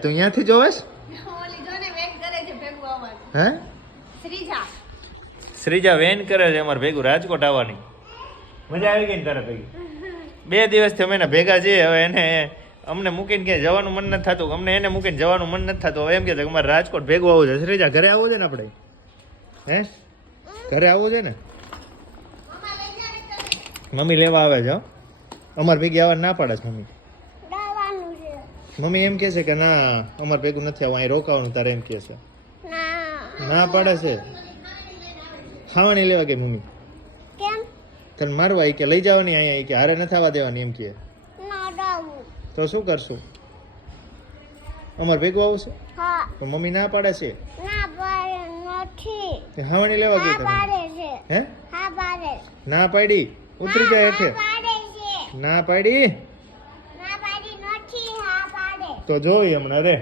તું અહીંયાથી જોવેશ? હે શ્રીજા વેન કરે છે અમારે ભેગું રાજકોટ આવવાની. મજા આવી ગઈ ને તારે ભેગી? 2 દિવસથી અમે ભેગા છીએ. હવે એને અમને મૂકીને ક્યાંય જવાનું મન નથી થતું, અમને એને મૂકીને જવાનું મન નથી થતું. હવે એમ કે અમારે રાજકોટ ભેગું આવવું છે. શ્રીજા ઘરે આવવું છે ને આપણે? હે ઘરે આવવું છે ને? મમ્મી લેવા આવે છે. અમારે ભેગી આવવા ના પાડે છે મમ્મી. મમ્મી એમ કે છે કે ના અમારે ભેગું નથી આવવું, અહીં રોકાવાનું તારે એમ કે છે. ના પાડે છે. ખાવાની લેવા કે મમ્મી તને મારવા કે લઈ જવાની અહીંયા કે હારે નથી આવવા દેવાની એમ કે. તો શું કરશું? અમારે ભેગું આવું છે તો મમ્મી ના પાડે છે. ખાવાની લેવા ગઈ તમે? હે ના પાડી? ઉતરી જાય હેઠે. ના પાડી તો જોઈ હમણાં રે.